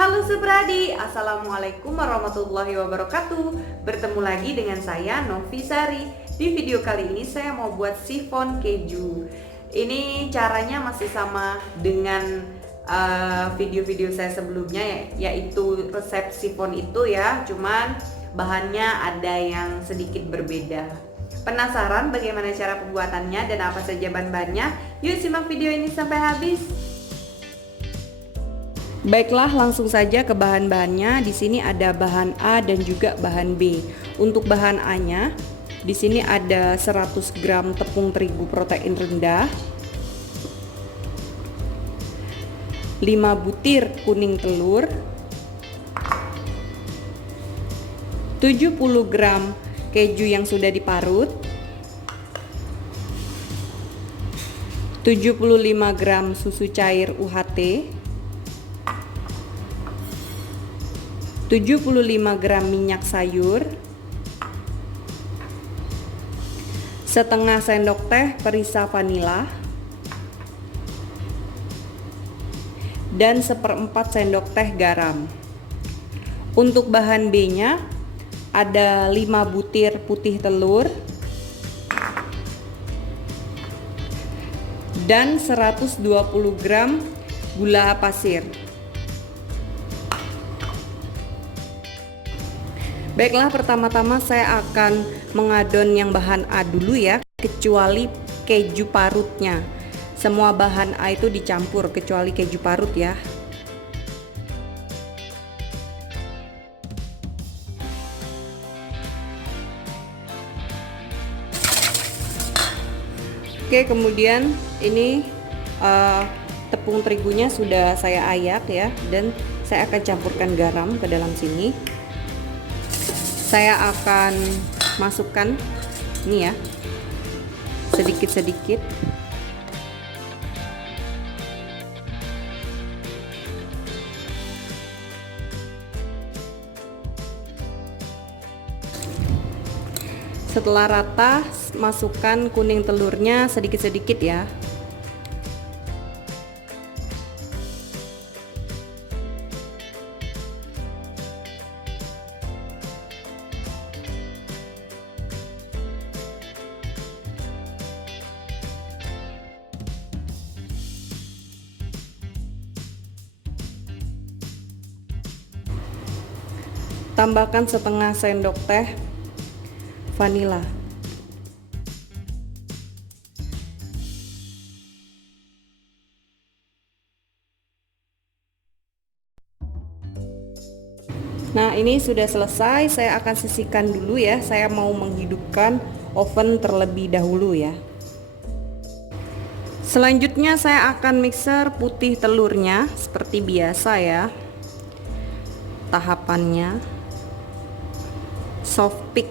Halo Subradi, Assalamualaikum warahmatullahi wabarakatuh. Bertemu lagi dengan saya Novi Sari. Di video kali ini saya mau buat sifon keju. Ini caranya masih sama dengan video-video saya sebelumnya yaitu resep sifon itu ya, cuman bahannya ada yang sedikit berbeda. Penasaran bagaimana cara pembuatannya dan apa saja bahan-bahannya? Yuk simak video ini sampai habis. Baiklah, langsung saja ke bahan-bahannya. Di sini ada bahan A dan juga bahan B. Untuk bahan A-nya, di sini ada 100 gram tepung terigu protein rendah, 5 butir kuning telur, 70 gram keju yang sudah diparut, 75 gram susu cair UHT, 75 gram minyak sayur, setengah sendok teh perisa vanila, dan 1/4 sendok teh garam. Untuk bahan B-nya ada 5 butir putih telur dan 120 gram gula pasir. Baiklah, pertama-tama saya akan mengadon yang bahan A dulu ya, kecuali keju parutnya. Semua bahan A itu dicampur kecuali keju parut ya. Oke, kemudian ini tepung terigunya sudah saya ayak ya, dan saya akan campurkan garam ke dalam sini. Saya akan masukkan ini ya, sedikit-sedikit. Setelah rata, masukkan kuning telurnya sedikit-sedikit ya. Tambahkan setengah sendok teh vanila. Nah, ini sudah selesai. Saya akan sisihkan dulu ya. Saya mau menghidupkan oven terlebih dahulu ya. Selanjutnya saya akan mixer putih telurnya seperti biasa ya. Tahapannya soft pick.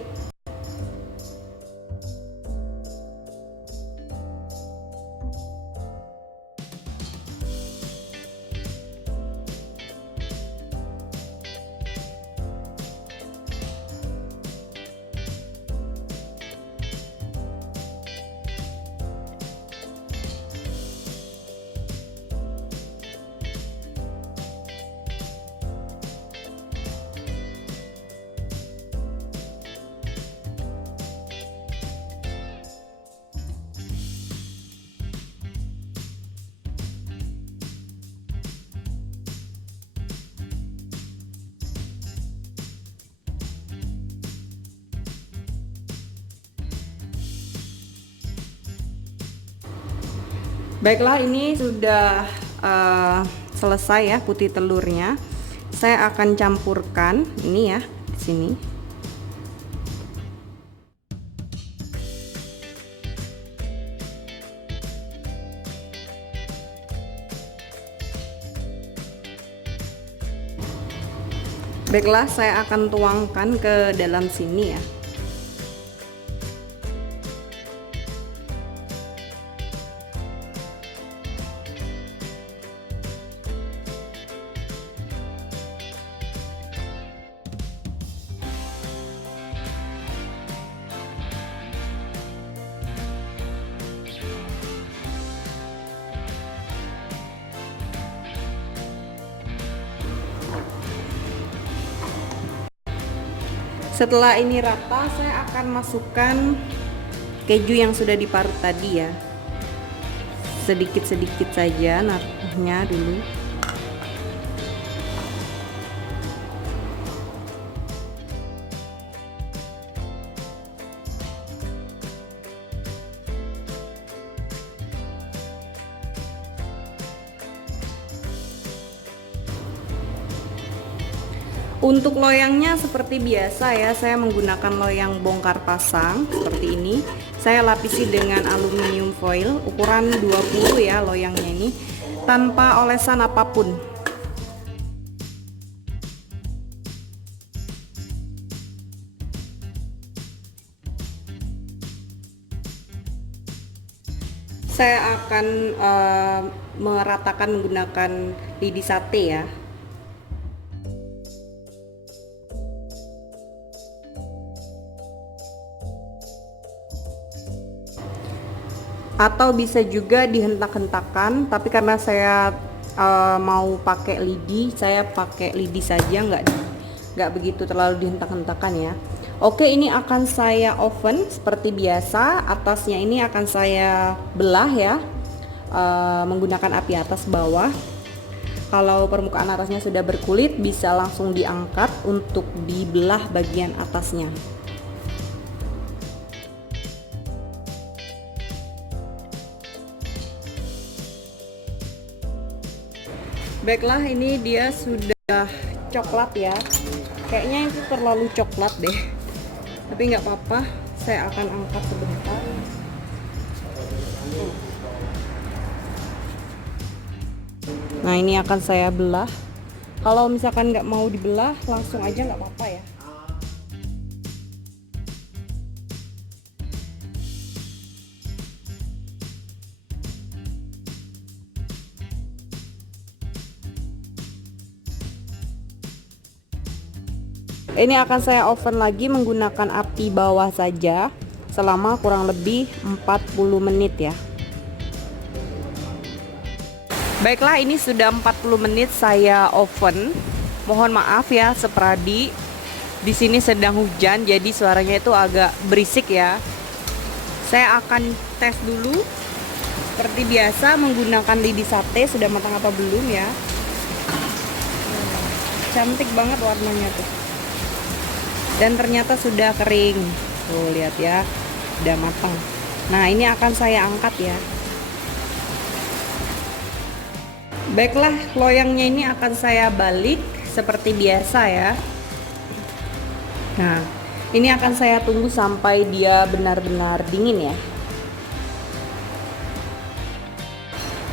Baiklah, ini sudah selesai ya putih telurnya. Saya akan campurkan ini ya di sini. Baiklah, saya akan tuangkan ke dalam sini ya. Setelah ini rata, saya akan masukkan keju yang sudah diparut tadi ya. Sedikit-sedikit saja naruhnya dulu. Untuk loyangnya seperti biasa ya, saya menggunakan loyang bongkar pasang seperti ini. Saya lapisi dengan aluminium foil ukuran 20 ya loyangnya ini, tanpa olesan apapun. Saya akan meratakan menggunakan lidi sate ya. Atau bisa juga dihentak-hentakan, tapi karena saya mau pakai lidi, saya pakai lidi saja, nggak begitu terlalu dihentak-hentakan ya. Oke, ini akan saya oven seperti biasa. Atasnya ini akan saya belah ya, menggunakan api atas bawah. Kalau permukaan atasnya sudah berkulit, bisa langsung diangkat untuk dibelah bagian atasnya. Baiklah, ini dia sudah coklat ya. Kayaknya itu terlalu coklat deh. Tapi nggak apa-apa, saya akan angkat sebentar. Nah, ini akan saya belah. Kalau misalkan nggak mau dibelah, langsung aja nggak apa-apa ya. Ini akan saya oven lagi menggunakan api bawah saja selama kurang lebih 40 menit ya. Baiklah, ini sudah 40 menit saya oven. Mohon maaf ya Sepradi. Di sini sedang hujan jadi suaranya itu agak berisik ya. Saya akan tes dulu seperti biasa menggunakan lidi sate sudah matang apa belum ya. Cantik banget warnanya tuh. Dan ternyata sudah kering. Tuh lihat ya, udah matang. Nah, ini akan saya angkat ya. Baiklah, loyangnya ini akan saya balik seperti biasa ya. Nah, ini akan saya tunggu sampai dia benar-benar dingin ya.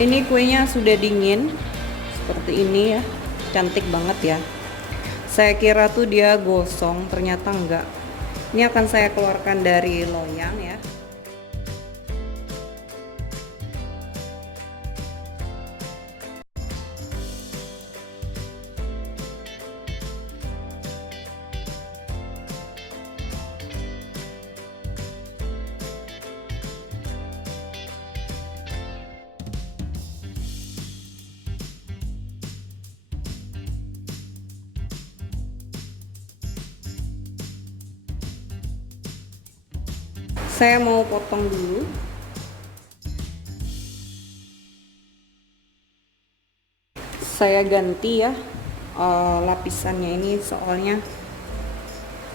Ini kuenya sudah dingin seperti ini ya. Cantik banget ya. Saya kira tuh dia gosong, ternyata enggak. Ini akan saya keluarkan dari loyang ya. Saya mau potong dulu. Saya ganti ya lapisannya ini soalnya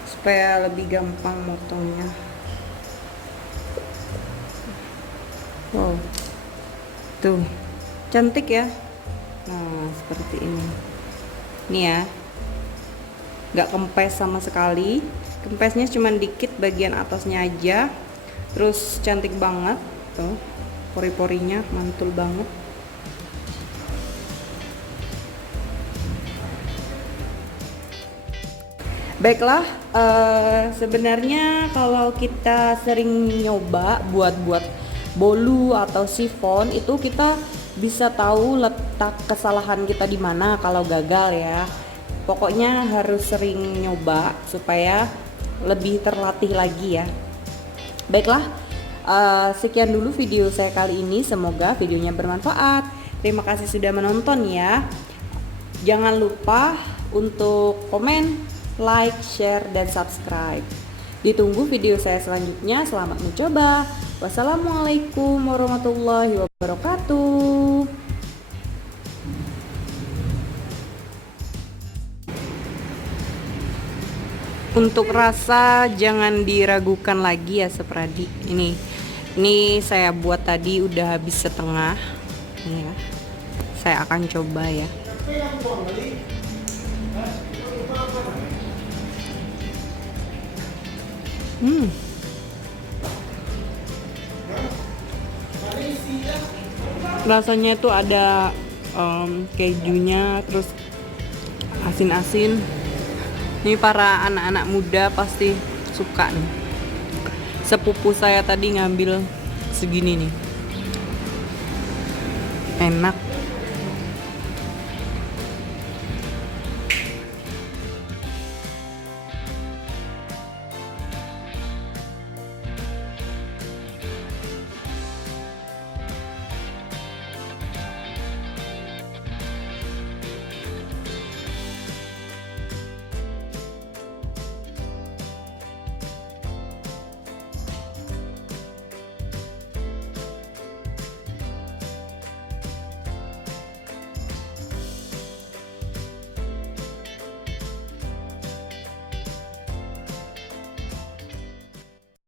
supaya lebih gampang motongnya. Wow, tuh cantik ya. Nah, seperti ini. Ini ya, nggak kempes sama sekali. Kempesnya cuma dikit bagian atasnya aja. Terus cantik banget tuh, pori-porinya mantul banget. Baiklah, sebenarnya kalau kita sering nyoba buat bolu atau sifon, itu kita bisa tahu letak kesalahan kita di mana kalau gagal ya. Pokoknya harus sering nyoba supaya lebih terlatih lagi ya. Baiklah, sekian dulu video saya kali ini. Semoga videonya bermanfaat. Terima kasih sudah menonton ya. Jangan lupa untuk komen, like, share, dan subscribe. Ditunggu video saya selanjutnya. Selamat mencoba. Wassalamualaikum warahmatullahi wabarakatuh. Untuk rasa jangan diragukan lagi ya Sepradi. Ini saya buat tadi udah habis setengah. Ini ya. Saya akan coba ya. Rasanya tuh ada kejunya, terus asin-asin. Ini para anak-anak muda pasti suka nih. Sepupu saya tadi ngambil segini nih. Enak.